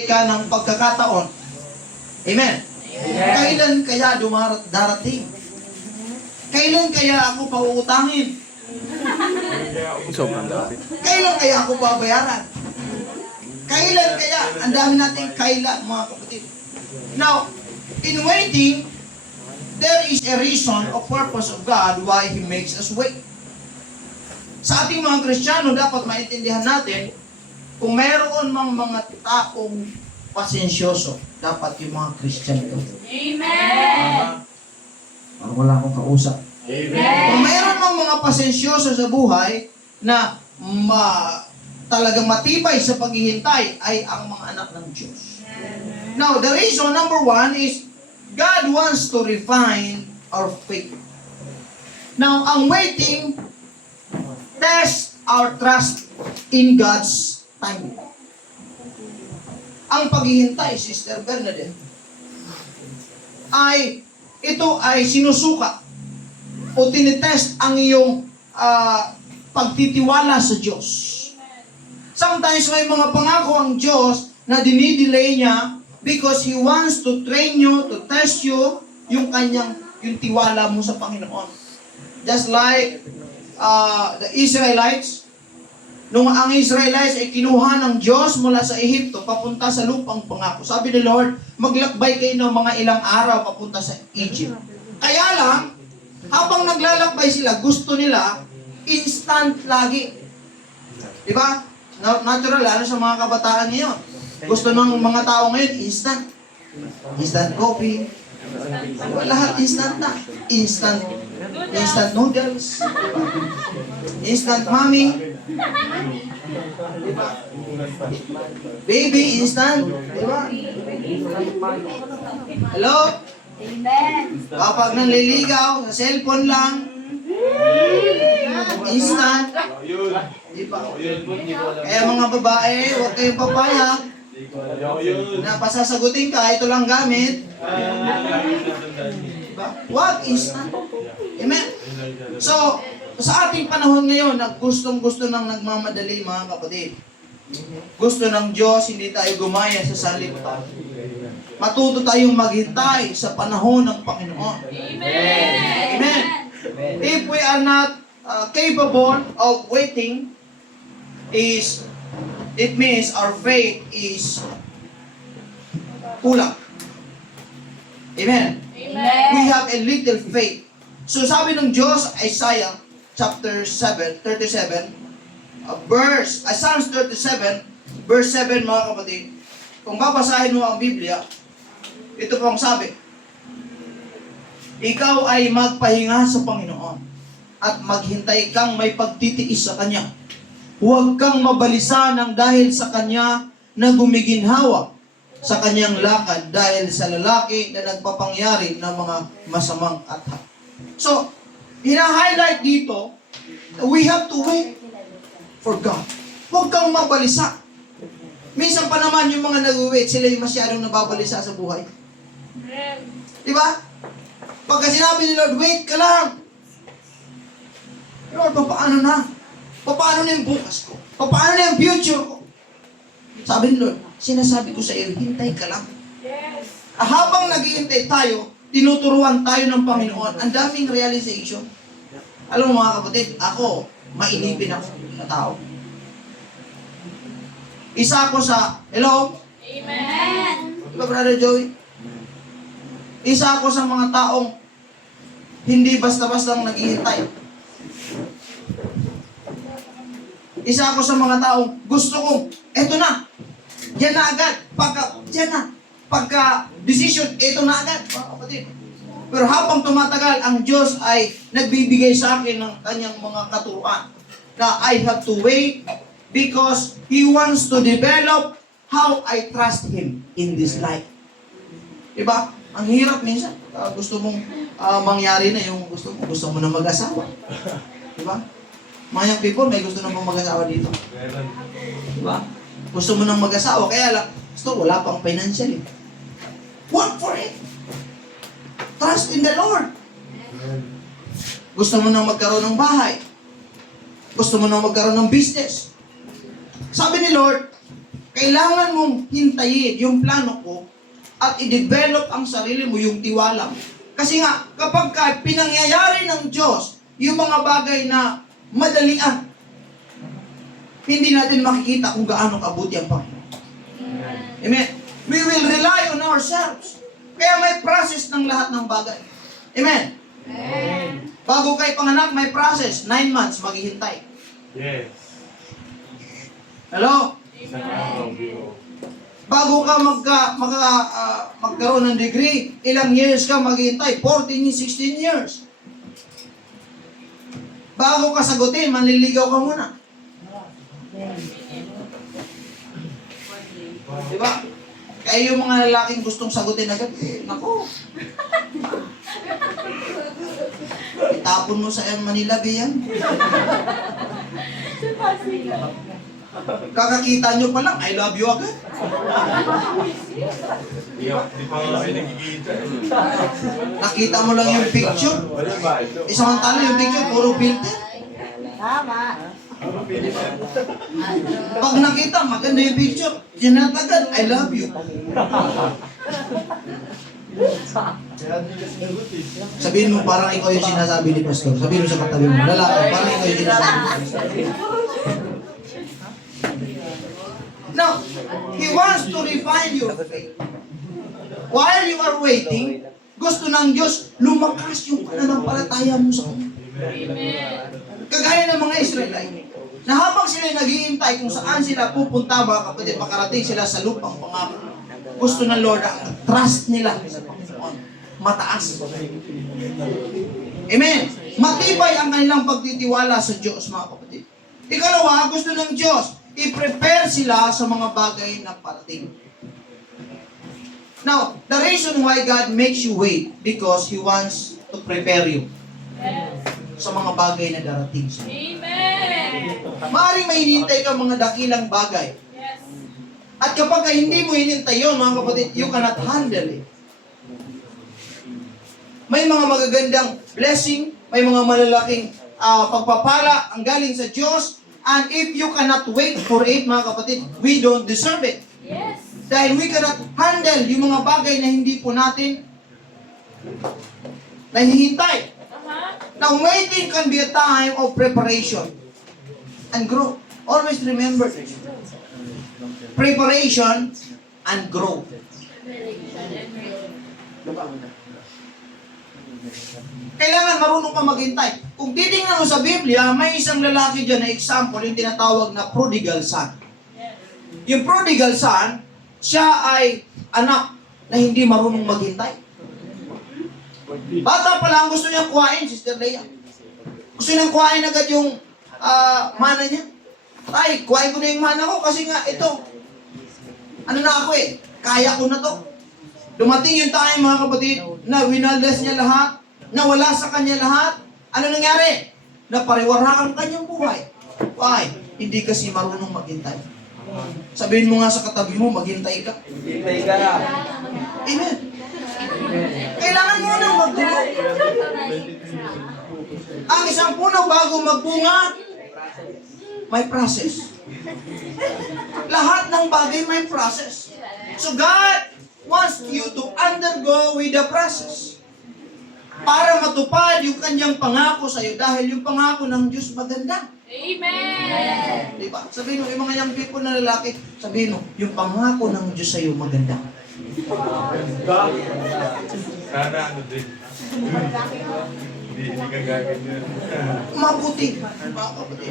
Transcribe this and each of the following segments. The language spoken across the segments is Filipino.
ka ng pagkakataon. Amen. Amen. Kailan kaya darating? Kailan kaya ako pauutangin? Sobrang dami. Kailan kaya ako babayaran? Kailan kaya? Ang dami nating kailan, mga kapatid. Now, in waiting, there is a reason or purpose of God why He makes us wait. Sa ating mga Kristiyano, dapat maintindihan natin, kung mayroon mang mga taong pasensyoso, dapat yung mga Kristiyano. Amen. Parang wala akong kausap. Amen. Kung mayroon mang mga pasensyoso sa buhay na talagang matibay sa paghihintay ay ang mga anak ng Diyos. Now, the reason, number one, is God wants to refine our faith. Now, ang waiting tests our trust in God's time. Ang paghihintay, Sister Bernadette, ito ay sinusuka o tinitest ang iyong pagtitiwala sa Diyos. Sometimes may mga pangako ang Diyos na dinidelay niya because He wants to train you, to test you, yung tiwala mo sa Panginoon. Just like the Israelites, nung ang Israelites ay kinuha ng Diyos mula sa Ehipto papunta sa lupang pangako. Sabi ni Lord, maglakbay kayo ng mga ilang araw papunta sa Egypt. Kaya lang, habang naglalakbay sila, gusto nila instant lagi. Diba? Natural, lalo sa mga kabataan ngayon. Gusto ng mga tao ngayon, instant. Instant coffee. Diba? Lahat instant na. Instant noodles. Instant mommy. Diba? Baby, instant. Diba? Hello? Amen. Kapag nanliligaw, sa cellphone lang, instant. Diba? Kaya mga babae, huwag kayong papayag na pasasagutin ka, ito lang gamit. Diba? Huwag, instant. Amen? So, sa ating panahon ngayon, gustong-gusto ng nagmamadali, mga kapatid. Gusto ng Diyos, hindi tayo gumaya sa salita. Matuto tayong maghintay sa panahon ng Panginoon. Amen. Amen. If we are not capable of waiting, it means our faith is kulang. Amen. Amen. We have a little faith. So sabi ng Diyos, Isaiah chapter 37, Psalms 37, verse 7, mga kapatid. Kung babasahin mo ang Biblia, ito po ang sabi. Ikaw ay magpahinga sa Panginoon at maghintay kang may pagtitiis sa Kanya. Huwag kang mabalisa ng dahil sa Kanya na gumiginhawa sa Kanyang lakad dahil sa lalaki na nagpapangyari ng mga masamang atha. So, hina-highlight dito, we have to wait for God. Huwag kang mabalisa. Minsan pa naman yung mga nag-wait, sila yung masyadong nababalisa sa buhay. Diba? Pagka sinabi ni Lord, wait ka lang. Lord, paano na? Paano na yung bukas ko? Paano na yung future ko? Sabi ni Lord, sinasabi ko sa iyo, hintay ka lang. Habang naghihintay tayo, tinuturuan tayo ng Panginoon. Ang daming realization. Alam mo mga kapatid, ako, mainipin ako na tao. Isa ako sa, hello? Amen. Diba, Brother Joey? Isa ako sa mga taong hindi basta-bastang naghihintay. Isa ako sa mga taong gusto kong, eto na, yan na agad. Pagka decision, eto na agad. Mga kapatid. Pero habang tumatagal, ang Diyos ay nagbibigay sa akin ng kanyang mga katuruan na I have to wait because He wants to develop how I trust Him in this life. Diba? Ang hirap minsan. Gusto mong mangyari na yung gusto mo na mag-asawa. Diba? Mga young people, may gusto na mag-asawa dito. Diba? Gusto mo nang mag-asawa, kaya lang, wala pang financial. Work for it. Trust in the Lord. Gusto mo nang magkaroon ng bahay. Gusto mo nang magkaroon ng business. Sabi ni Lord, Kailangan mong hintayin yung plano ko at i-develop ang sarili mo, yung tiwala mo. Kasi nga, kapag pinangyayari ng Diyos, yung mga bagay na madalian, hindi natin makikita kung gaano kabuti ang Panginoon. Amen. We will rely on ourselves. Kaya may process ng lahat ng bagay. Amen. Bago kayo panganak, may process. 9 months, maghihintay. Yes. Hello? Amen. Bago ka magkaroon ng degree, ilang years ka maghihintay? 14, 16 years. Bago ka sagutin, manliligaw ka muna. Diba? Kaya yung mga lalaking gustong sagutin agad, nako. Itapon mo sa Manila Bay yan. Kakakita nyo pa lang, I love you agad. Di pa nga kayo nagkikita. Nakita mo lang yung picture. Wala ba ito? Samantala yung picture, puro filter. Tama. Pag nakita, maganda yung picture. Tinatagad, I love you. Sabihin mo, parang ikaw yung sinasabi ni Pastor. Sabihin mo sa katabi mo, lalaki, parang ikaw yung sinasabi ni Pastor. Now, He wants to refine your faith. While you are waiting, gusto ng Diyos, lumakas yung pananampalataya mo sa Kanya. Kagaya ng mga Israelite, na habang sila naghihintay kung saan sila pupunta, mga kapatid, makarating sila sa lupang pangako. Gusto ng Lord ang trust nila sa Panginoon. Mataas. Amen. Matibay ang kanilang pagtitiwala sa Diyos, mga kapatid. Ikalawa, gusto ng Diyos, i-prepare sila sa mga bagay na parating. Now, the reason why God makes you wait, because He wants to prepare you sa mga bagay na darating sa iyo. Maaaring may hinintay ka mga dakilang bagay. At kapag hindi mo hinintay yun, mga kapatid, you cannot handle it. May mga magagandang blessing, may mga malalaking pagpapala ang galing sa Diyos, and if you cannot wait for it, mga kapatid, we don't deserve it. Dahil we cannot handle yung mga bagay na hindi po natin nahihintay. Now, waiting can be a time of preparation and growth. Always remember this. Preparation and growth. Kailangan marunong ka maghintay. Kung titingnan mo sa Biblia, may isang lalaki dyan na example, yung tinatawag na prodigal son. Yung prodigal son, siya ay anak na hindi marunong maghintay. Bata pa lang gusto niyang kuhain, Sister Leia. Gusto niyang kuhain agad yung mana niya. Ay, kuhain ko na yung mana ko kasi nga ito, ano na ako kaya ko na to. Dumating yung time, mga kapatid, na winaldas niya lahat, nawala sa kanya lahat. Ano nangyari? Napariwara ang kanyang buhay. Why? Hindi kasi marunong maghintay. Sabihin mo nga sa katabi mo, maghintay ka. Hintay ka. Amen. Kailangan mo nang mag-grow. Ang isang puno bago magbunga, may process. Lahat ng bagay may process. So God wants you to undergo with the process para matupad yung kanyang pangako sa iyo dahil yung pangako ng Diyos maganda. Amen. Diba? Sabihin mo, yung mga young people na lalaki, sabihin mo, yung pangako ng Diyos sa iyo maganda. Sana ano din. Hindi ka gaganyan. Mabuti. Mabuti.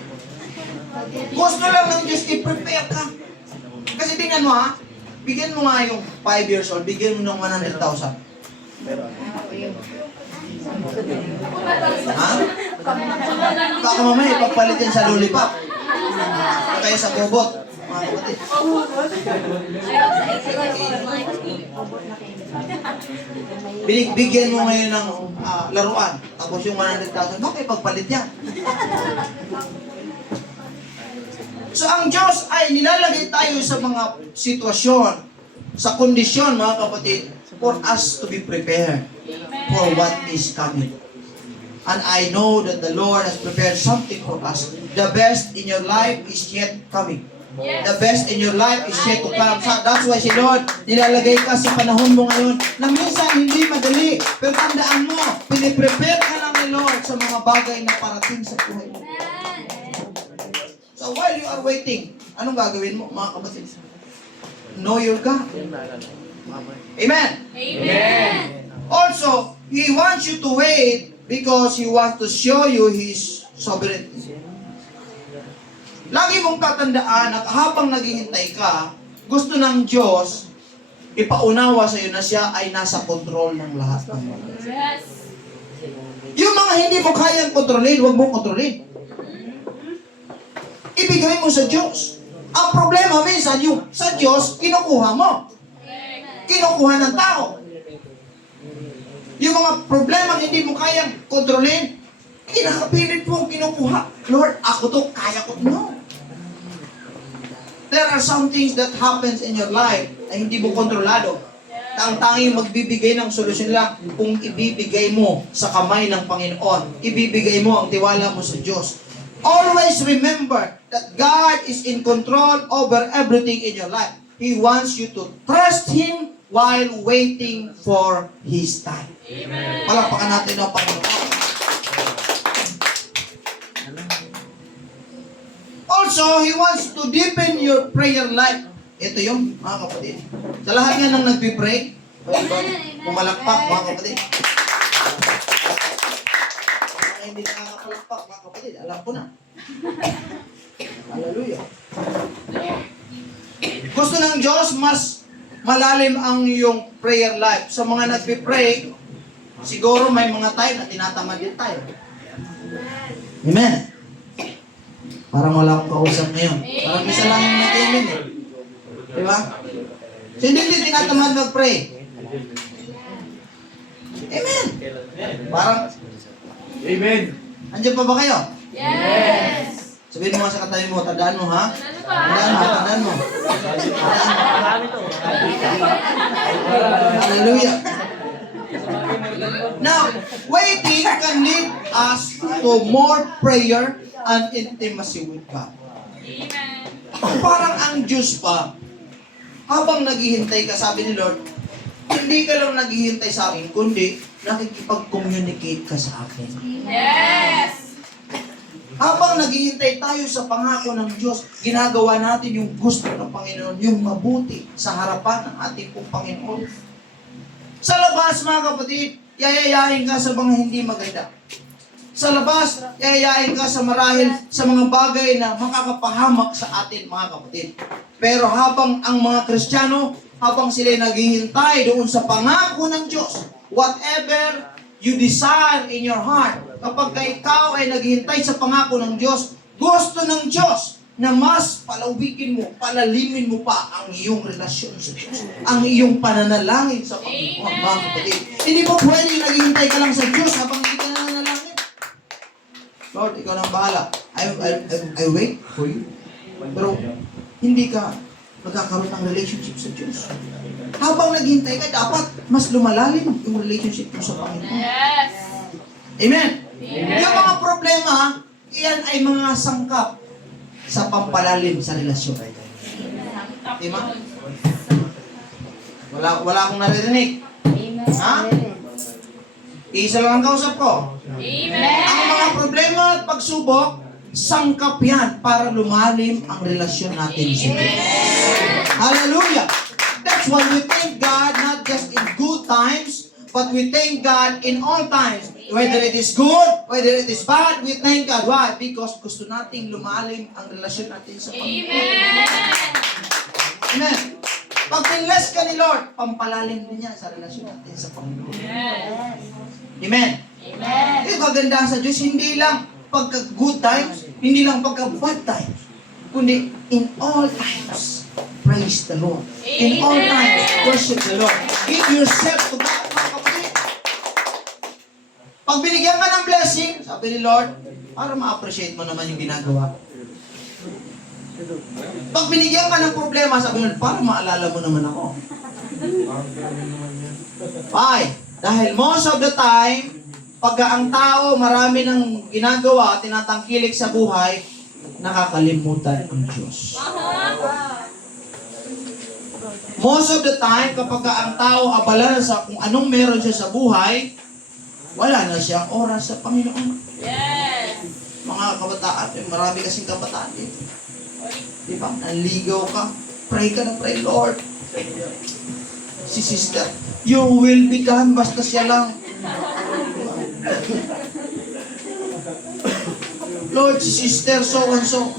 Gusto lang ng Diyos, i-prepare ka. Kasi tingnan mo bigyan mo nga yung 5 years old, bigyan mo ng 100,000. Ha? Baka mamaya ipagpalit yan sa lollipop. O kaya sa bobot. Mga kapatid. Bigyan mo ngayon ng laruan. Tapos yung 100,000, bakit ipagpalit yan? So ang Diyos ay nilalagay tayo sa mga sitwasyon, sa kondisyon, mga kapatid, for us to be prepared for what is coming. And I know that the Lord has prepared something for us. The best in your life is yet coming. The best in your life is yet to come. That's why si Lord, nilalagay ka sa panahon mo ngayon na minsan hindi madali. Pero tandaan mo, piniprepare ka lang ni Lord sa mga bagay na parating sa buhay mo. So while you are waiting, anong gagawin mo, mga kapatid? Know your God. Amen. Amen. Also, He wants you to wait because He wants to show you His sovereignty. Lagi mong tatandaan at habang naghihintay ka, gusto ng Diyos ipaunawa sa iyo na siya ay nasa kontrol ng lahat ng mga. Yes. Yung mga hindi mo kayang kontrolin, huwag mong kontrolin. Ibigay mo sa Diyos. Ang problema minsan, yung sa Diyos, kinukuha mo. Kinukuha ng tao. Yung mga problema hindi mo kayang kontrolin, kinakapilit mo, kinukuha. Lord, ako to, kaya ko. No. There are some things that happens in your life na hindi mo kontrolado. Ang tanging magbibigay ng solusyon lang kung ibibigay mo sa kamay ng Panginoon. Ibibigay mo ang tiwala mo sa Diyos. Always remember that God is in control over everything in your life. He wants you to trust Him while waiting for His time. Amen. Palakpakan natin ang Panginoon. Also, He wants to deepen your prayer life. Ito yung, mga kapatid. Sa lahat nga nang nagpipray, pumalakpak, mga kapatid. Mga hindi nakakapalakpak, mga kapatid, alam ko na. Hallelujah. Gusto ng Diyos, mas malalim ang iyong prayer life. Sa mga nagpipray, siguro may mga time na tinatamad din tayo. Amen. Parang wala akong kausap ngayon. Parang isa lang yung nag-amen eh. Diba? So hindi tinatamad mag-pray. Amen. Parang, Amen. andyan pa ba kayo? Yes. Sabihin mo nga sa katabi mo, tandaan mo ha? Ano pa? Tandaan mo. Hallelujah. Now, waiting can lead us to more prayer and intimacy with God. Amen. Parang ang Diyos pa, habang naghihintay ka, sabi ni Lord, hindi ka lang naghihintay sa akin, kundi nakikipag-communicate ka sa akin. Yes. Habang naghihintay tayo sa pangako ng Diyos, ginagawa natin yung gusto ng Panginoon, yung mabuti sa harapan ng ating pong Panginoon. Sa labas, mga kapatid, yayayain ka sa mga hindi maganda. Sa labas, yayayain ka sa marahil sa mga bagay na makakapahamak sa atin, mga kapatid. Pero habang ang mga Kristiyano, habang sila naghihintay doon sa pangako ng Diyos, whatever you desire in your heart, kapag ikaw ay naghihintay sa pangako ng Diyos, gusto ng Diyos na mas palawikin mo, palalimin mo pa ang iyong relasyon sa Diyos, ang iyong pananalangin sa Panginoon, mga kapatid. Hindi mo pwedeng naghihintay ka lang sa Diyos habang hindi ka nananalangin. Lord, ikaw nang bahala. I wait for you. Pero hindi ka magkakaroon ng relationship sa Diyos. Habang naghihintay ka, dapat mas lumalalim yung relationship mo sa Panginoon. Yes. Amen? Yung mga problema, iyan ay mga sangkap sa pampalalim sa relasyon. Diba? Wala akong naririnig. Ha? Isa lang ang kausap ko. Amen. Ang mga problema at pagsubok, sangkap yan para lumalim ang relasyon natin sa Diyos. Hallelujah! That's why we thank God not just in good times, but we thank God in all times. Whether it is good, whether it is bad, we thank God. Why? Because gusto nating lumalim ang relasyon natin sa Panginoon. Amen. Amen. Pag pinless ka ni Lord, pampalalim din yan sa relasyon natin sa Panginoon. Yes. Amen. Amen. Yung kagandahan sa Diyos, hindi lang pagka good times, hindi lang pagka bad times, kundi in all times, praise the Lord. In all times, worship the Lord. Give yourself to God, mga kapatid. Pag binigyan ka ng blessing, sabi ni Lord, para ma-appreciate mo naman yung ginagawa. Pag binigyan ka ng problema, sabi ni Lord, para maalala mo naman ako. Why? Dahil most of the time, pagka ang tao marami ng ginagawa, tinatangkilik sa buhay, nakakalimutan ang Diyos. Most of the time, kapag ang tao abala na sa kung anong meron siya sa buhay, wala na siyang oras sa Panginoon. Yes. Mga kabataan, marami kasing kabataan dito. Di ba? Nanligaw ka, pray ka na pray, Lord. Si sister, your will be done, basta siya lang. Lord, si sister, so and so.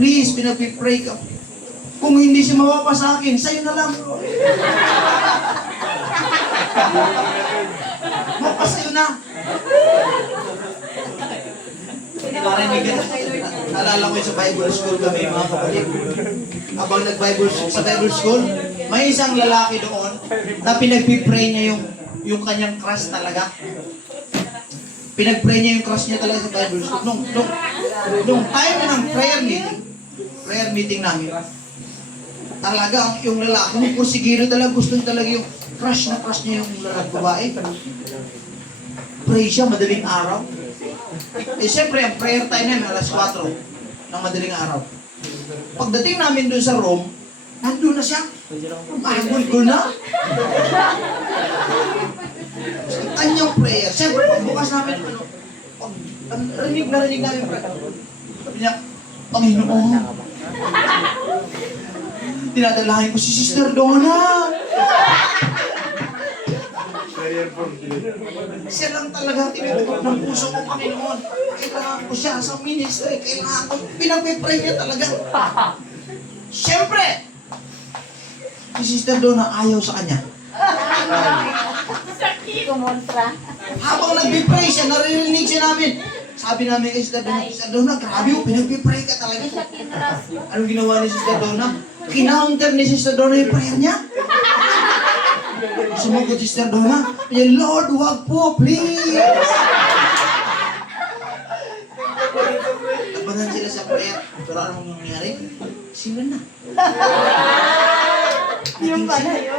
Please, pinag-pray ka. Kung hindi siya mawapa sa akin, sa'yo na lang. Mawapa sa'yo na. Narinig ka. Naalala ko yung sa Bible school kami, mga kapatid. Habang nag-Bible sa Bible school, may isang lalaki doon na pinag-pray niya yung kanyang crush talaga. Pinag-pray niya yung crush niya talaga sa Bible school. Nung time ng prayer meeting namin, talaga yung lalaki, kursigiro talaga, gusto niya talaga yung crush niya yung lalaki babae. Pray siya madaling araw. Eh siyempre, ang prayer time namin, alas 4 ng madaling araw. Pagdating namin doon sa room, nandun na siya. Mahagul na. Ang kanyang prayer. Siyempre, pagbukas namin, narinig namin prayer. Sabi niya, Panginoon, dinadalahin ko si Sister Donna. Siya lang talaga tinutukod ng puso ko, Panginoon. Kailangan ko siya sa ministry. Kailangan ko. Pinag-pray niya talaga. Siyempre, si Sister Donna ayaw sa kanya. Kumontra. Habang nag-pray siya, naririnig siya namin. Sabi namin kay Sister Donna, grabe yung pinag-pray ka talaga. Anong ginawa ni Sister Donna? Kinounter ni Sister Donna yung prayer niya. Sumagot si Sister Donna, Lord, wag po, please. Nagbanan sila sa prayer. Pero anong nangyari? Sila na. Yung pala yun.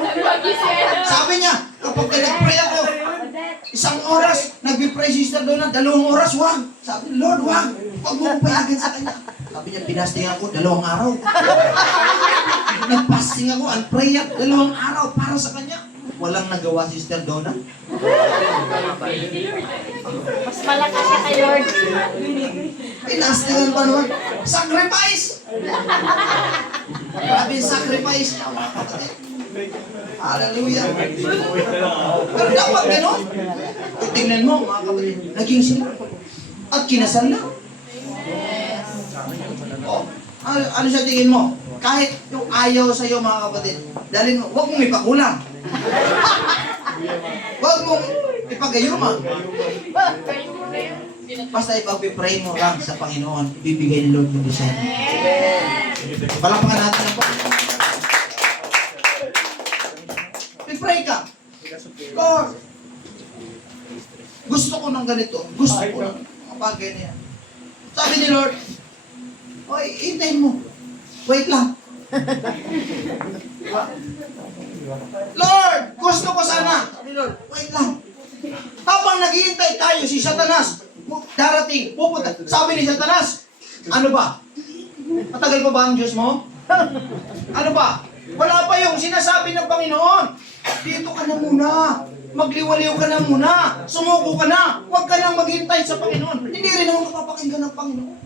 Sabi niya, kapag nag-pray ako, 1 oras, nag-pray si Sister Donna, 2 oras, wag. Sabi, Lord, wag. Wag mo kong payagan sa kanya. Sabi niya, pinasting ako 2 araw. Nag-fasting ako, and prayer, 2 araw para sa kanya. Walang nagawa si Sister Donna. Mas malakas siya kay Lord. Pinastingan pa naman. Sacrifice! Grabe yung sacrifice niya, mga kapatid. Hallelujah. Pero dapat gano'n. Tingnan mo, mga kapatid. Naging sila. At kinasal na. Oh, ano siya tingin mo? Kahit yung ayaw sa'yo, mga kapatid, dahil huwag mong ipakulang. Huwag mong ipagayuma. Basta ipag-pray mo lang sa Panginoon, ibibigay ni Lord yung desire. Palakpakan natin ang Panginoon. I-pray ka. Lord, gusto ko ng ganito. Gusto ko ng mga bagay na yan. Sabi ni Lord, oy, hintayin mo. Wait lang. Lord, gusto ko sana. Sabi ni Lord, wait lang. Habang naghihintay tayo, si Satanas, darating, pupunta. Sabi ni Satanas, ano ba? Matagal pa ba ang Diyos mo? Ano ba? Wala pa yung sinasabi ng Panginoon. Dito ka na muna. Magliwaliw ka na muna. Sumuko ka na. Huwag ka nang maghintay sa Panginoon. Hindi rin naman kapapakinggan ng Panginoon.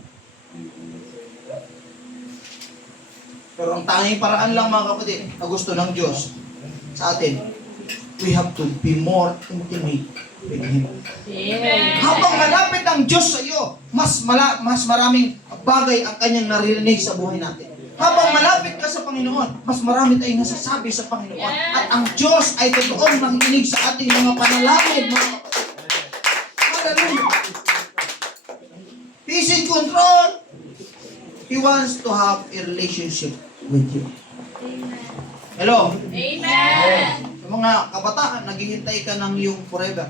Pero ang tanging paraan lang, mga kapatid, na gusto ng Diyos sa atin, we have to be more intimate with Him. Habang malapit ang Diyos sa iyo, mas maraming bagay ang Kanyang naririnig sa buhay natin. Habang malapit ka sa Panginoon, mas marami tayong nasasabi sa Panginoon. At ang Diyos ay totoong nakikinig sa ating mga panalangin, mga kapatid. Hallelujah! He's in control. He wants to have a relationship with you. Hello? Amen. Sa mga kabataan, naghihintay ka ng iyong forever.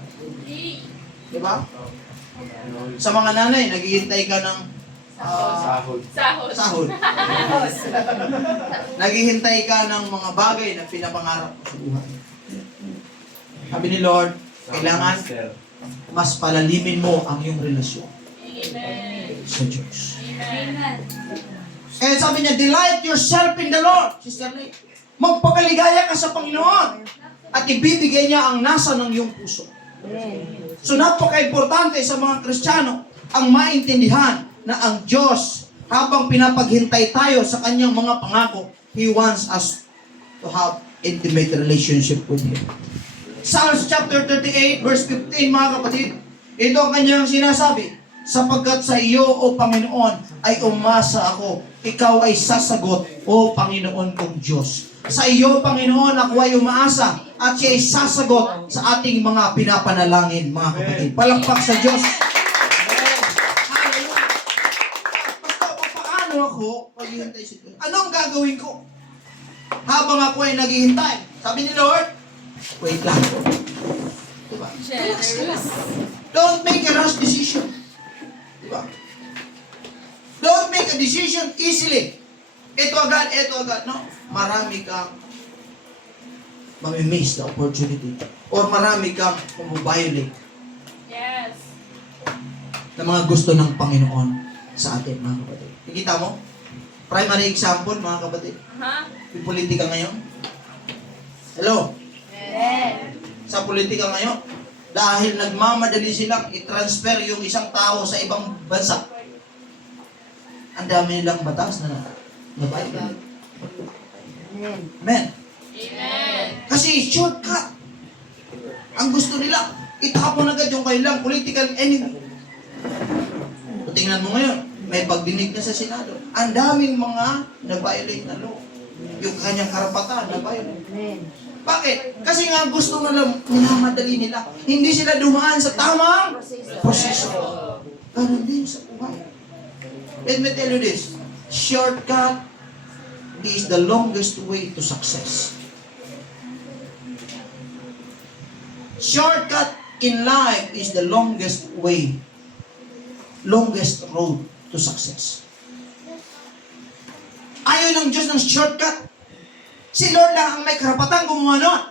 Diba? Sa mga nanay, naghihintay ka ng sahod. Naghihintay ka ng mga bagay na pinapangarap mo sa buhay. Sabi ni Lord, kailangan mas palalimin mo ang iyong relasyon sa Diyos. Amen. Kaya sabi niya, delight yourself in the Lord. Sister Lee, magpakaligaya ka sa Panginoon. At ibibigay niya ang nasa ng iyong puso. So napaka-importante sa mga Kristiyano ang maintindihan na ang Diyos, habang pinapaghintay tayo sa kanyang mga pangako, He wants us to have intimate relationship with Him. Psalms chapter 38 verse 15, mga kapatid, ito ang kanyang sinasabi, sapagkat sa iyo, O Panginoon, ay umasa ako. Ikaw ay sasagot, O Panginoon kong Diyos. Sa iyo, Panginoon, ako ay umaasa at siya ay sasagot sa ating mga pinapanalangin, mga kapatid. Palakpak sa Diyos. Hallelujah. Basta paano ako maghihintay sa Diyos? Ano ang gagawin ko? Habang ako ay naghihintay. Sabi ni Lord, wait lang. Diba? Relax ka lang. Don't make a rash decision. Diba? Don't make a decision easily. Ito agad. No? Marami kang mamimiss the opportunity. Or marami kang mabubiolate Yes. na mga gusto ng Panginoon sa atin, mga kapatid. Nakita mo? Primary example, mga kapatid. Yung politika ngayon. Hello? Amen. Sa politika ngayon, dahil nagmamadali silang i-transfer yung isang tao sa ibang bansa. Ang dami nilang batas na nabayad. Amen. Amen. Kasi shortcut. Ang gusto nila, itapon agad yung kailang political enemy. So, tingnan mo ngayon, may pagdinig na sa Senado. Ang daming mga na-violate na law. Yung kanyang karapatan na-violate. Bakit? Kasi nga gusto nila, minamadali nila. Hindi sila dumaan sa tamang proseso. Ganun din sa buhay. Let me tell you this. Shortcut is the longest way to success. Shortcut in life is the longest way, longest road to success. Ayaw ng Diyos ng shortcut. Si Lord lang ang may karapatan gumawa nun.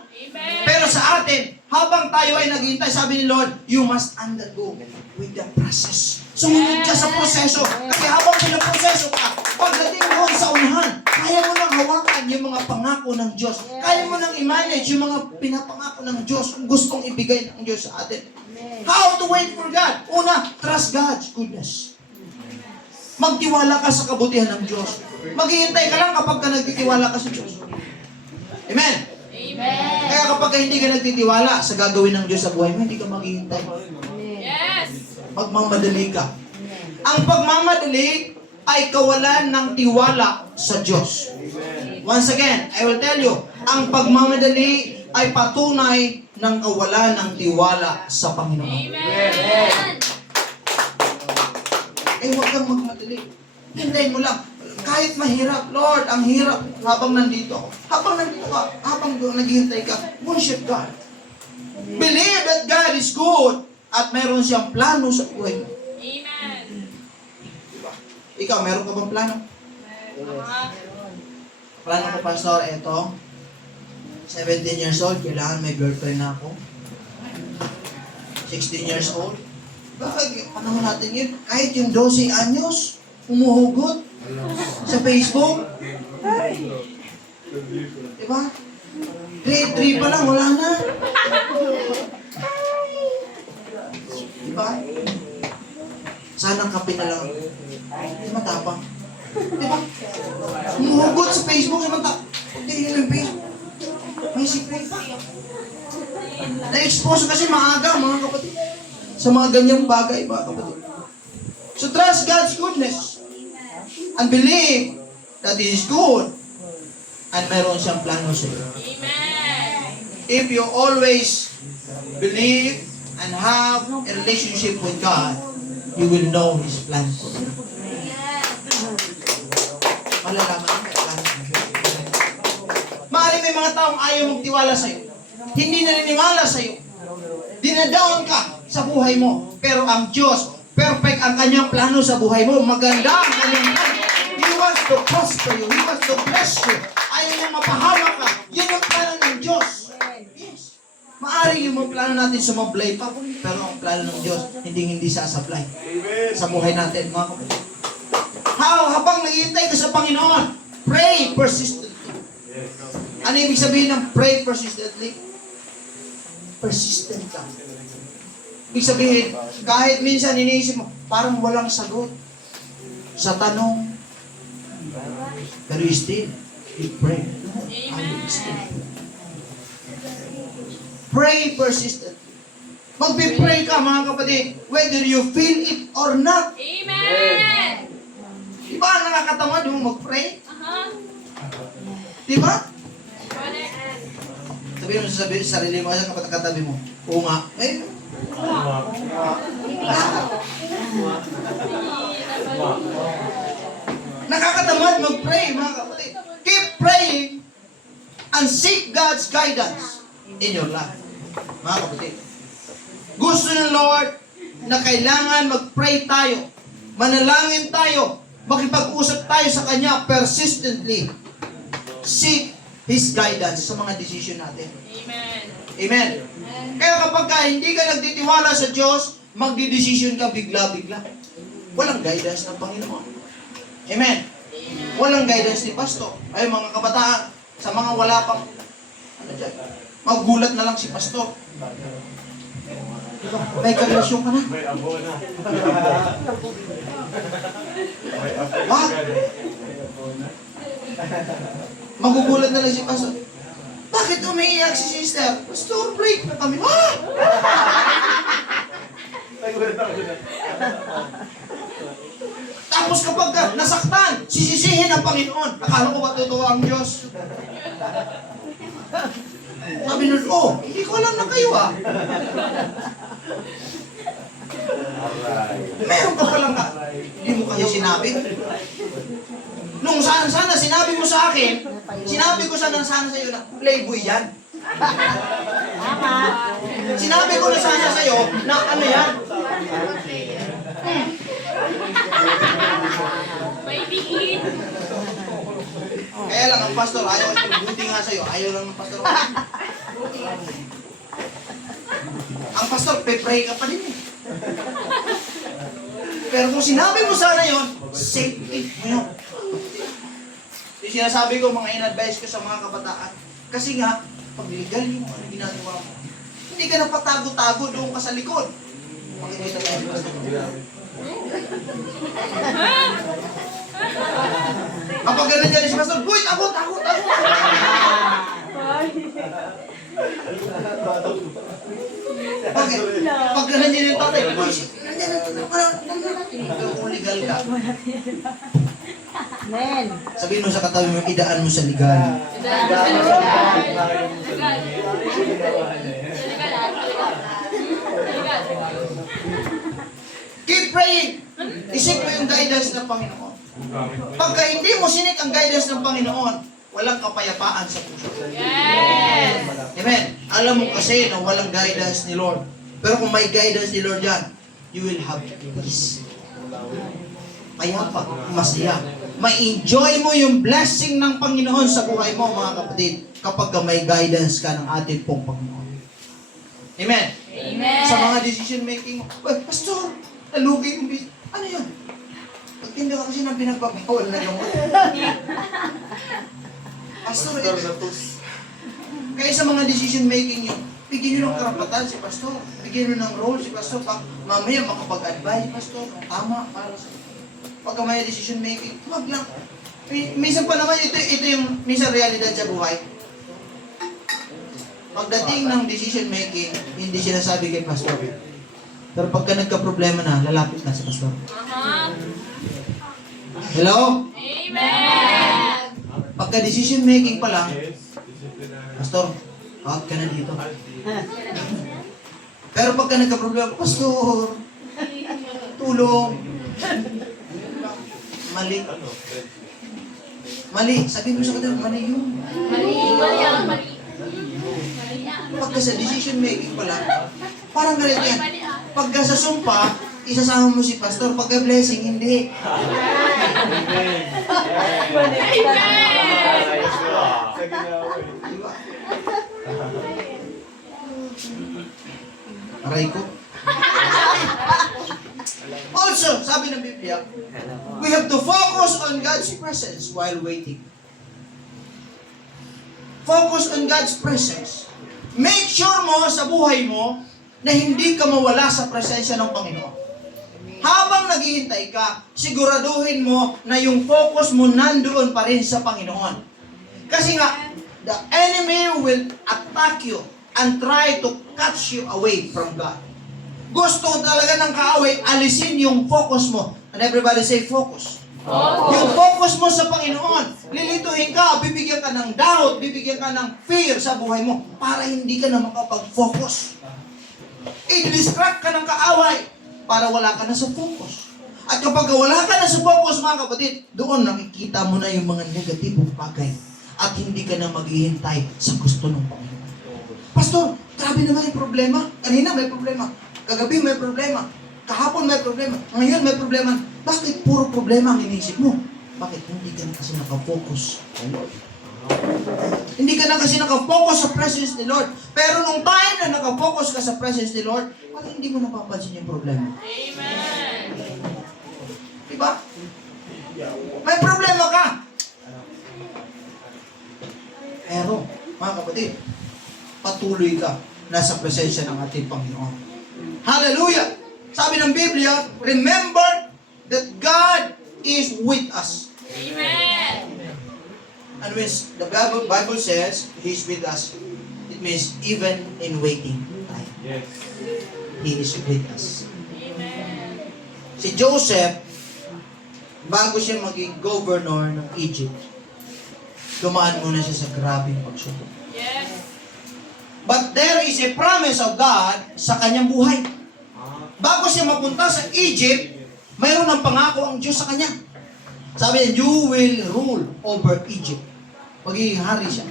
Pero sa atin, habang tayo ay naghihintay, sabi ni Lord, you must undergo with the process. Sumunod ka sa proseso. Kasi habang pinaproseso ka, pagdating mo sa unahan, kaya mo nang hawakan yung mga pangako ng Diyos. Kaya mo nang i-manage yung mga pinapangako ng Diyos kung gustong ibigay ng Diyos sa atin. How to wait for God? Una, trust God's goodness. Magtiwala ka sa kabutihan ng Diyos. Maghihintay ka lang kapag ka nagtitiwala ka sa Diyos. Amen? Amen. Kaya kapag ka hindi ka nagtitiwala sa gagawin ng Diyos sa buhay mo, hindi ka maghihintay. Yes. Magmamadali ka. Ang pagmamadali ay kawalan ng tiwala sa Diyos. Once again, I will tell you, ang pagmamadali ay patunay ng kawalan ng tiwala sa Panginoon. Amen. Huwag kang magmadali. Hintayin mo lang. Kahit mahirap, Lord, ang hirap habang nandito ako. Habang nandito ka, habang naghihintay ka, worship God. Believe that God is good at meron siyang plano sa buhay mo. Amen. Diba? Ikaw, meron ka bang plano? Plano ko, Pastor, eto. 17 years old, kailangan may girlfriend na ako. 16 years old. Bakit? Panahon natin yun. Kahit yung 12 anyos, umuhugot sa Facebook. Diba? Grade 3 pa lang, wala na. Diba? Sana kape na lang. Hindi matapang. Diba? Umuhugot sa Facebook, samantala. Hindi yun yung Facebook. May secret pa. Na-expose kasi maaga, mga kapatid. Sa mga ganyang bagay, mga kapatid. So trust God's goodness. And believe that He is good. And meron siyang plano sa iyo. Amen. If you always believe and have a relationship with God, you will know His plan for you. Malalaman mo yung plan ng Diyos. Maaaring may mga taong ayaw magtiwala sa iyo. Hindi naniniwala sa iyo. Dinadown ka sa buhay mo. Pero ang Diyos, perfect ang kanyang plano sa buhay mo. Maganda ang kanyang plano. He wants to prosper you. He wants to bless you. Ayaw niyang mapahamak ka. Yun ang plano ng Diyos. Yes. Maaaring yung mga plano natin sumablay pa. Pero ang plano ng Diyos, hindi sasablay. Sa buhay natin, mga kapatid. Habang naghihintay ka sa Panginoon, pray persistently. Ano ibig sabihin ng pray persistently? Persistent ka. Ibig sabihin, kahit minsan iniisip mo, parang walang sagot sa tanong, pero still, you pray. Pray persistently. Magpipray ka, mga kapatid, whether you feel it or not. Amen. Di ba ang nakakatamad mo mag-pray? Aha. Di ba? Correct. Sabihin mo sa sarili mo, sa katabi mo, oo nga, nakakatamad mag-pray, mga kapatid. Keep praying and seek God's guidance in your life. Mga kapatid, gusto ng Lord na kailangan mag-pray tayo, manalangin tayo, makipag-usap tayo sa Kanya persistently. Seek His guidance sa mga decision natin. Amen. Amen. Kaya kapag hindi ka nagtitiwala sa Diyos, magdidesisyon ka bigla-bigla. Walang guidance ng Panginoon. Amen. Walang guidance ni Pastor. Ay mga kabataan, sa mga wala pang, magulat na lang si Pastor. May karelasyon ka na. May abo na. Wag! Magugulat na lang si Pastor. Bakit umiiyak si sister? Pastor, break na kami. Ah! Tapos kapag nasaktan, sisisihin ang Panginoon. Akala ko ba totoo ang Diyos? Sabi nun, oh, hindi ko alam na kayo ah. Meron ka palang ka. Hindi mo kayo sinabi. Nung sana sinabi mo sa akin, sinabi ko sana sa iyo na playboy yan. Sinabi ko na sana sa iyo na ano yan. May bigin. Kaya lang ang pastor, ayaw ang buti nga sa iyo. Ayaw lang ng pastor. Ang pastor, pe-pray ka pa din eh. Pero kung sinabi mo sana yon, safety mo yun. Yung sinasabi ko, mga in-advise ko sa mga kabataan. Kasi nga, pag legal yung ano ginagawa mo, hindi ka napatago-tago doon ka sa likod. Makikita tayo sa pastor. Kapag ganun dyan si pastor, uy, tago! Pag ganun dyan yung tatay, uy, kung legal ka. Amen. Sabihin mo sa katabi mo, idaan mo sa legal. Keep praying. Isip mo yung guidance ng Panginoon. Pagka hindi mo sinik ang guidance ng Panginoon, walang kapayapaan sa puso. Yes. Amen. Alam mo kasi na walang guidance ni Lord. Pero kung may guidance ni Lord yan, you will have peace. Payapa, masaya. Ma-enjoy mo yung blessing ng Panginoon sa buhay mo, mga kapatid, kapag may guidance ka ng ating pong Panginoon. Amen. Amen. Sa mga decision making mo, Pastor, nalugi yung business. Ano yun? Pagtinda ka kasi ng pinagpapawal na gamot. Pastor, kaya sa mga decision making nyo, bigyan nyo ng karapatan si Pastor. Bigyan nyo ng role si Pastor. Mamaya makapag-advise, Pastor. Tama para sa pagka may decision making, wag lang. Minsan pa naman, ito yung minsan realidad sa buhay. Pagdating ng decision making, hindi sinasabi kay Pastor. Pero pagka nagka-problema na, lalapit na si Pastor. Hello? Amen. Pagka decision making pa lang, Pastor, out ka na dito. Pero pagka nagka-problema, Pastor, tulong. Mali. Sabi mo sa kanila, mali yun. Pagka sa decision making pala, parang ganito yan. Pagka sa sumpa, isasama mo si Pastor. Pagka blessing, hindi. Diba? Aray ko. Also, sabi ng Biblia, we have to focus on God's presence while waiting. Focus on God's presence. Make sure mo sa buhay mo na hindi ka mawala sa presensya ng Panginoon. Habang naghihintay ka, siguraduhin mo na yung focus mo nandoon pa rin sa Panginoon. Kasi nga, the enemy will attack you and try to catch you away from God. Gusto talaga ng kaaway, alisin yung focus mo. And everybody say focus. Yung focus mo sa Panginoon, lilituhin ka, bibigyan ka ng doubt, bibigyan ka ng fear sa buhay mo para hindi ka na makapag-focus. I-distract ka ng kaaway para wala ka na sa focus. At kapag wala ka na sa focus, mga kapatid, doon nakikita mo na yung mga negatibong bagay at hindi ka na maghihintay sa gusto ng Panginoon. Pastor, grabe naman yung problema. Kanina may problema. Kagabi may problema. Kahapon may problema. Ngayon may problema. Bakit puro problema ang iniisip mo? Bakit hindi ka na kasi nakafocus sa Lord? Hindi ka na kasi nakafocus sa presence ni Lord. Pero nung time na nakafocus ka sa presence ni Lord, parang hindi mo napapansin yung problema. Amen. Diba? May problema ka. Pero, mga kapatid, patuloy ka nasa presensya ng ating Panginoon. Hallelujah! Sabi ng Biblia, remember that God is with us. Amen. And when the Bible says, He's with us, it means even in waiting time, Yes. He is with us. Amen. Si Joseph, bago siya maging governor ng Egypt, dumaan muna siya sa grabing pagsubok. Yes. But there is a promise of God sa kanyang buhay. Bago siya mapunta sa Egypt, mayroon ng pangako ang Diyos sa kanya. Sabi niya, you will rule over Egypt. Magiging hari siya.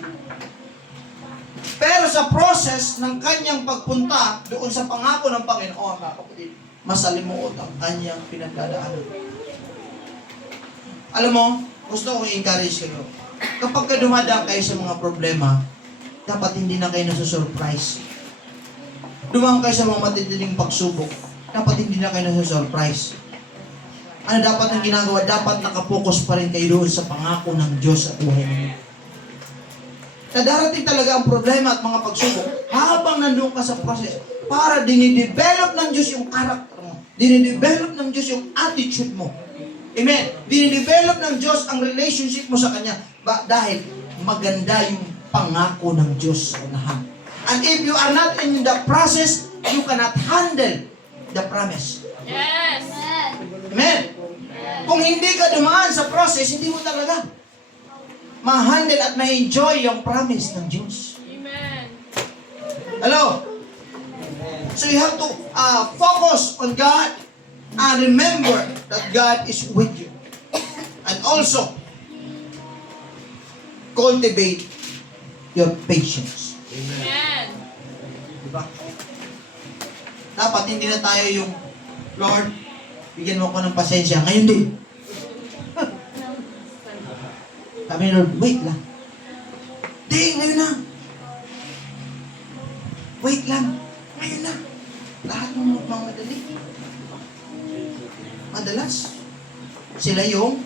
Pero sa process ng kanyang pagpunta doon sa pangako ng Panginoon, mga kapatid, masalimuot ang kanyang pinagdadaanan. Alam mo, gusto kong i-encourage kayo. Kapag ka dumadaan kayo sa mga problema, dapat hindi na kayo nasusurprise. Dumaan kayo sa mga matinding pagsubok, dapat hindi na kayo nasusurprise. Ano dapat ang ginagawa? Dapat nakapokus pa rin kayo doon sa pangako ng Diyos sa buhay ninyo. Na darating talaga ang problema at mga pagsubok habang nandun ka sa process para dinidevelop ng Diyos yung karakter mo. Dinidevelop ng Diyos yung attitude mo. Amen. Dinidevelop ng Diyos ang relationship mo sa Kanya dahil maganda yung pangako ng Diyos sa unahan. And if you are not in the process, you cannot handle the promise. Yes. Amen. Kung hindi ka dumaan sa process, hindi mo talaga ma-handle at ma-enjoy yung promise ng Diyos. Amen. Hello? So you have to focus on God and remember that God is with you. And also, cultivate your patience. Amen. Diba? Dapat hindi na tayo yung, Lord, bigyan mo ko ng pasensya. Ngayon din. Sabi ni Lord, wait lang. Di, ngayon na. Wait lang. Ngayon na. Lahat ng mga madali. Madalas, sila yung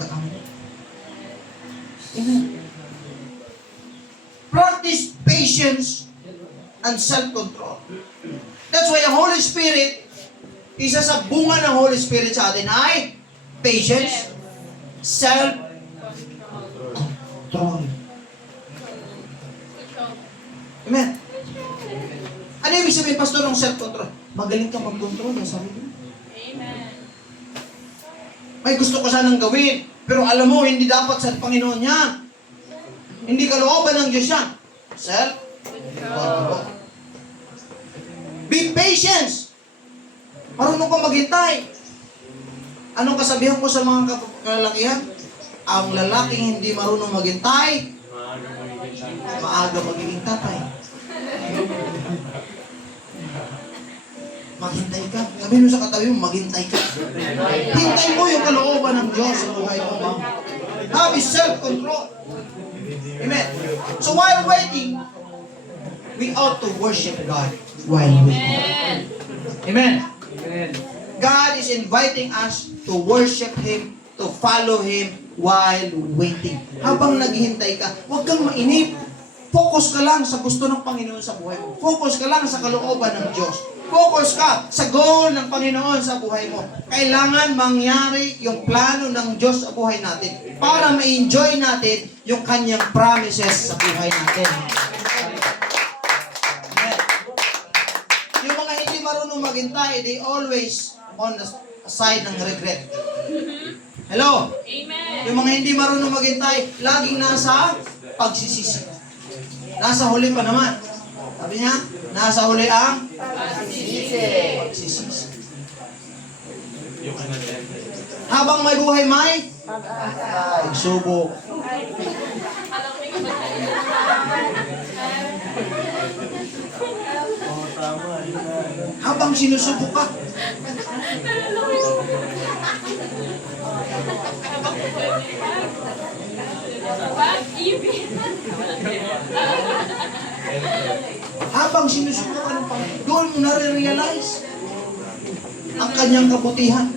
kakamali. Amen. Practice patience and self-control. That's why ang Holy Spirit, isa sa bunga ng Holy Spirit sa atin ay patience, self-control. Amen. Ano ibig sabihin, Pastor, ng self-control? Magaling ka mag-control ng sarili mo. Amen. May gusto ko sanang gawin, pero alam mo, hindi dapat sa Panginoon yan. Hindi kalooban ng Diyos yan. Self-control. Be patient. Marunong ka maghintay. Anong kasabihan ko sa mga kalalakihan? Ang lalaking hindi marunong maghintay, maaga magiging tatay. Maghintay ka. Sabihin mo sa katabi mo, maghintay ka. Hintay mo yung kalooban ng Diyos sa buhay mo. Have self-control. Amen. So while waiting, we ought to worship God while waiting. Amen. Amen. Amen. God is inviting us to worship Him, to follow Him while waiting. Habang naghihintay ka, huwag kang mainip. Focus ka lang sa gusto ng Panginoon sa buhay mo. Focus ka lang sa kalooban ng Diyos. Focus ka sa goal ng Panginoon sa buhay mo. Kailangan mangyari yung plano ng Diyos sa buhay natin para ma-enjoy natin yung kanyang promises sa buhay natin. Amen. Yung mga hindi marunong maghintay, they always on the side ng regret. Hello? Amen. Yung mga hindi marunong maghintay, laging nasa pagsisisi. Nasa huli pa naman. Sabi niya, nasa huli ang pagsisisi. Habang may buhay, may pagsubok. Alam ko yung Habang sinusubok ka, pag-ibig. habang sinusubok ka ng Panginoon, doon mo nare-realize ang kanyang kabutihan.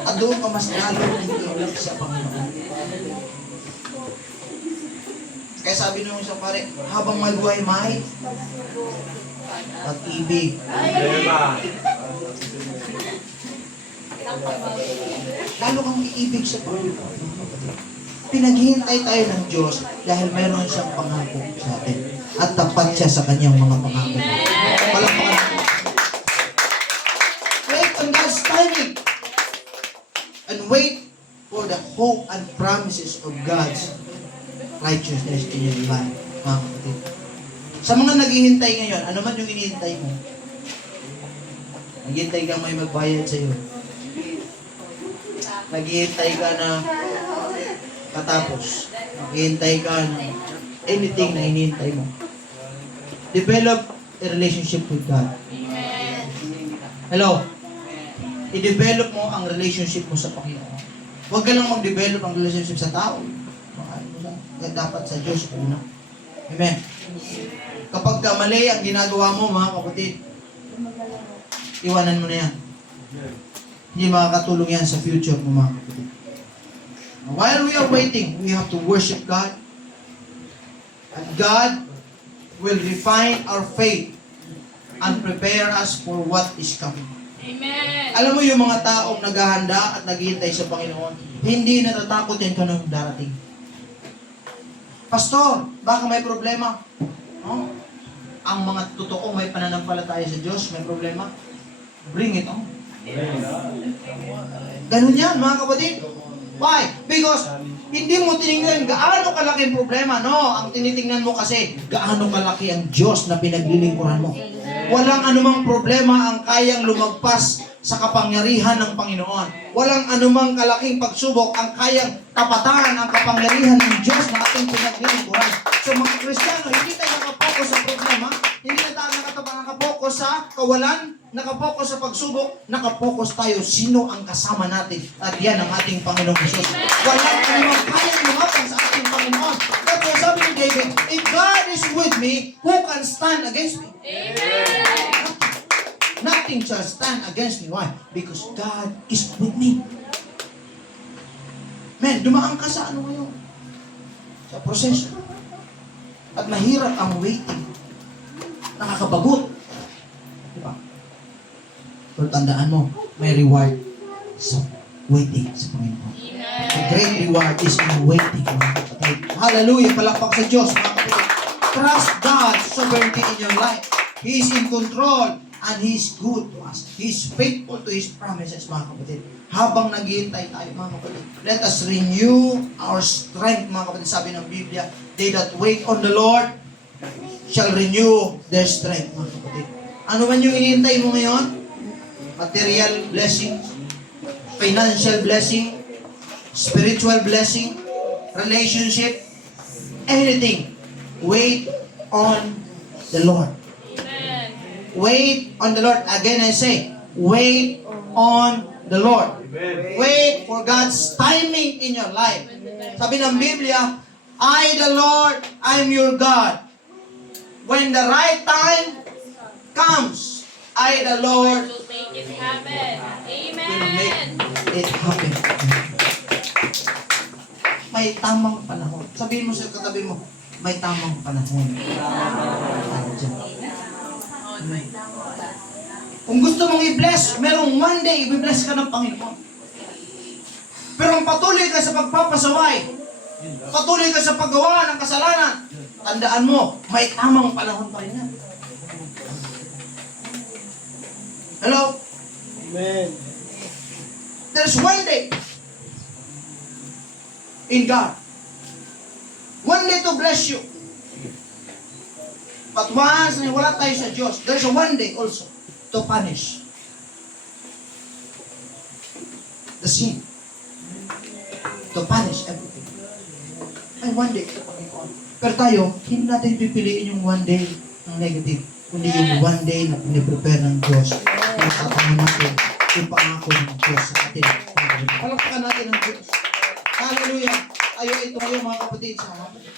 At doon ka mas lalo nag-iulap sa Panginoon. Kaya sabi nung isang pare, habang may buhay, may pag-ibig. Lalo kang iibig sa Panginoon. Pinaghihintay tayo ng Diyos dahil mayroon siyang pangako sa atin. At tapat siya sa kanyang mga pangako. Palakpakan natin. Wait on God's timing. And wait for the hope and promises of God's righteousness in your life. Mga kapatid. Sa mga naghihintay ngayon, ano man yung hinihintay mo? Naghihintay kang may magbayad sa iyo. Naghihintay ka na katapos. Naghihintay ka na anything na hinihintay mo. Develop a relationship with God. Hello? I-develop mo ang relationship mo sa Panginoon. Huwag ka lang mag-develop ang relationship sa tao. Dapat sa Diyos una. Amen. Kapag mali ang ginagawa mo, mga kapatid, iwanan mo na yan. Hindi makakatulong yan sa future mo, mga kapatid. While we are waiting, we have to worship God. And God will refine our faith and prepare us for what is coming. Amen. Alam mo yung mga taong naghahanda at naghihintay sa Panginoon, hindi natatakot yan kung darating. Pastor, baka may problema. No? Ang mga totoong may pananampalataya sa Diyos, may problema. Bring it on. Ganun yan, mga kapatid. Why? Because hindi mo tinignan gaano kalaking problema. No, ang tinitingnan mo kasi gaano kalaki ang Diyos na pinaglilingkuran mo. Walang anumang problema ang kayang lumagpas sa kapangyarihan ng Panginoon. Walang anumang kalaking pagsubok ang kayang tapatan ang kapangyarihan ng Diyos na ating pinaglilingkuran. So mga Kristiyano, hindi tayo nakapokus sa problema, hindi na tayo nakapokus sa kawalan, nakapokus sa pagsubok, nakapokus tayo sino ang kasama natin. At yan ang ating Panginoong Jesus. Walang anumang kayang lumaban sa ating Panginoon. That's why sabi ni David, if God is with me, who can stand against me? Amen. Nothing shall stand against me. Why? Because God is with me. Man, dumaan ka sa ano ngayon? Sa proseso. At mahirap ang waiting. Nakakabagot. Diba? Pero tandaan mo, may reward sa waiting sa Panginoon. The great reward is in waiting, mga kapatid. Hallelujah! Palakpak sa Diyos, mga kapatid. Trust God's sovereignty in your life. He is in control. And He is good to us. He is faithful to His promises, mga kapatid. Habang naghihintay tayo, mga kapatid, let us renew our strength, mga kapatid. Sabi ng Biblia, they that wait on the Lord shall renew their strength, mga kapatid. Ano man yung hinihintay mo ngayon? Material blessing, financial blessing, spiritual blessing, relationship, anything. Wait on the Lord. Wait on the Lord. Again I say, wait on the Lord. Wait for God's timing in your life. Sabi ng Biblia, I the Lord, I am your God. When the right time comes, I, the Lord, will make it happen. will Amen. make it happen. May tamang panahon. Sabihin mo sa katabi mo, may tamang panahon. Nandiyan. Kung gusto mong i-bless, merong one day, i-bless ka ng Panginoon. Pero kung patuloy ka sa pagpapasaway, patuloy ka sa paggawa ng kasalanan, tandaan mo, may tamang panahon pa rin yan. Hello? Amen. There's one day in God. One day to bless you. But once na wala tayo sa Diyos, there's a one day also to punish the sin. To punish everything. Ay, one day to Panginoon. Pero tayo, hindi natin pipiliin yung one day ng negative, kundi yung one day na piniprepare ng Diyos. Natatangan natin yung pangako ng Diyos sa atin. Palakpakan natin ang Diyos. Hallelujah. Ayo ito ngayon mga kapatid sa mga kapatid.